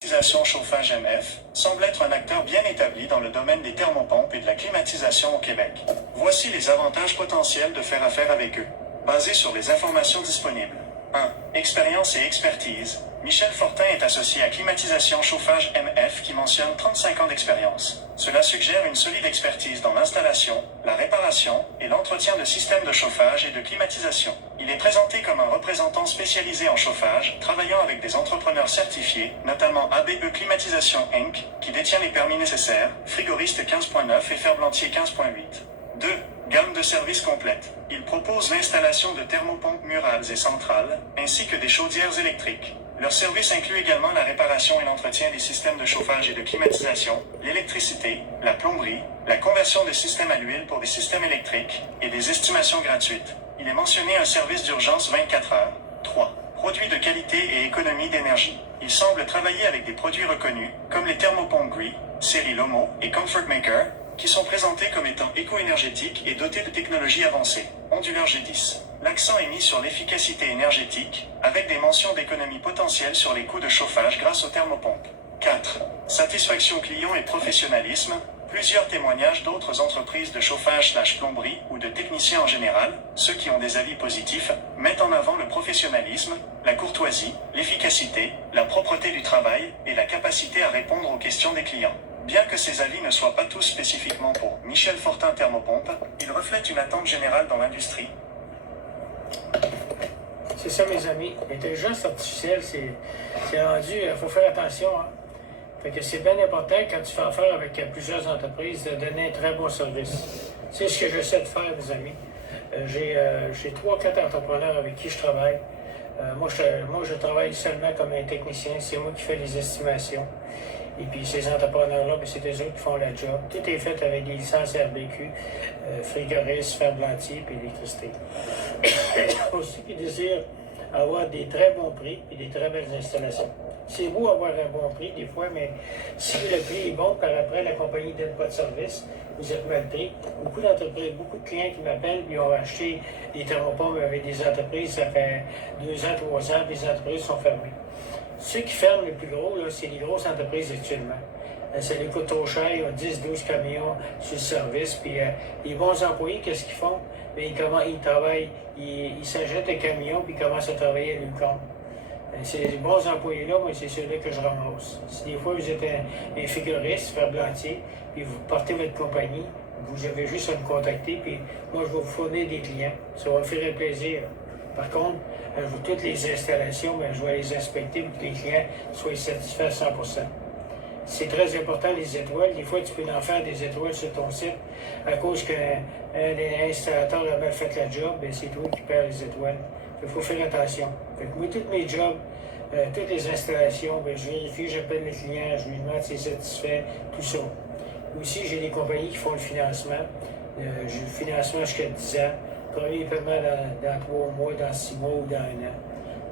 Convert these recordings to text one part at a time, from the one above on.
Climatisation Chauffage MF semble être un acteur bien établi dans le domaine des thermopompes et de la climatisation au Québec. Voici les avantages potentiels de faire affaire avec eux, basés sur les informations disponibles. 1. Expérience et expertise. Michel Fortin est associé à Climatisation Chauffage MF qui mentionne 35 ans d'expérience. Cela suggère une solide expertise dans l'installation, la réparation et l'entretien de systèmes de chauffage et de climatisation. Il est présenté comme un représentant spécialisé en chauffage, travaillant avec des entrepreneurs certifiés, notamment ABE Climatisation Inc., qui détient les permis nécessaires, frigoriste 15.9 et ferblantier 15.8. 2. Gamme de services complète. Il propose l'installation de thermopompes murales et centrales, ainsi que des chaudières électriques. Leur service inclut également la réparation et l'entretien des systèmes de chauffage et de climatisation, l'électricité, la plomberie, la conversion de systèmes à l'huile pour des systèmes électriques, et des estimations gratuites. Il est mentionné un service d'urgence 24 heures. 3. Produits de qualité et économie d'énergie. Il semble travailler avec des produits reconnus, comme les thermopompes Gree, série Lomo et Comfort Maker, qui sont présentés comme étant éco-énergétiques et dotés de technologies avancées. Onduleur G10. L'accent est mis sur l'efficacité énergétique, avec des mentions d'économie potentielle sur les coûts de chauffage grâce aux thermopompes. 4. Satisfaction client et professionnalisme. Plusieurs témoignages d'autres entreprises de chauffage/plomberie ou de techniciens en général, ceux qui ont des avis positifs, mettent en avant le professionnalisme, la courtoisie, l'efficacité, la propreté du travail et la capacité à répondre aux questions des clients. Bien que ces avis ne soient pas tous spécifiquement pour Michel Fortin Thermopompe, ils reflètent une attente générale dans l'industrie. C'est ça, mes amis. L'intelligence artificielle, c'est rendu, il faut faire attention. Hein? Fait que c'est bien important quand tu fais affaire avec plusieurs entreprises de donner un très bon service. C'est ce que j'essaie de faire, mes amis. J'ai 3-4 entrepreneurs avec qui je travaille. Moi, je travaille seulement comme un technicien. C'est moi qui fais les estimations. Et puis ces entrepreneurs-là, c'est eux autres qui font la job. Tout est fait avec des licences RBQ, frigoriste, ferblantier et électricité. Aussi qui désirent avoir des très bons prix et des très belles installations. C'est beau avoir un bon prix des fois, mais si le prix est bon, par après la compagnie ne donne pas de service, vous êtes mal pris. Beaucoup d'entreprises, beaucoup de clients qui m'appellent, ils ont acheté des thermopompes avec des entreprises, ça fait 2 ans, 3 ans, les entreprises sont fermées. Ceux qui ferment le plus gros, c'est les grosses entreprises actuellement. Ça les coûte trop cher, ils ont 10-12 camions sur le service. Puis les bons employés, qu'est-ce qu'ils font? Bien, ils travaillent, ils s'achètent un camion puis ils commencent à travailler à l'UQAM. Ces bons employés-là, moi, c'est ceux-là que je ramasse. Si des fois vous êtes un figuriste, ferblantier, puis vous portez votre compagnie, vous avez juste à me contacter, puis moi, je vais vous fournir des clients. Ça va me faire un plaisir. Par contre, toutes les installations, je vais les inspecter pour que les clients soient satisfaits à 100%. C'est très important, les étoiles. Des fois, tu peux en faire des étoiles sur ton site à cause qu'un installateur a mal fait la job, c'est toi qui perds les étoiles. Il faut faire attention. Fait que moi, tous mes jobs, toutes les installations, je vérifie, j'appelle le client, je lui demande s'il est satisfait, tout ça. Aussi, j'ai des compagnies qui font le financement. J'ai le financement jusqu'à 10 ans. Premier paiement dans 3 mois, dans 6 mois ou dans 1 an.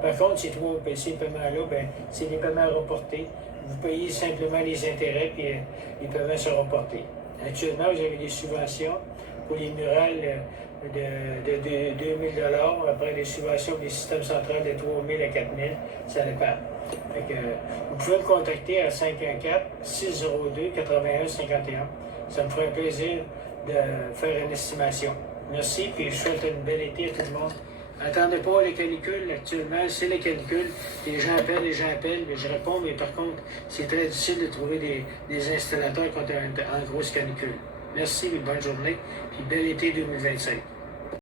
Par contre, ces paiements-là, c'est des paiements reportés. Vous payez simplement les intérêts puis les paiements sont reportés. Actuellement, vous avez des subventions pour les murales de 2 000 $. Après, les subventions pour les systèmes centrales de 3 000 à 4 000, ça dépend. Fait que, vous pouvez me contacter à 514-602-8151. Ça me ferait un plaisir de faire une estimation. Merci, puis je souhaite une belle été à tout le monde. Attendez pas les canicules, actuellement, c'est les canicules. Les gens appellent, mais je réponds, mais par contre, c'est très difficile de trouver des installateurs quand on est en grosse canicule. Merci, bonne journée, puis bel été 2025.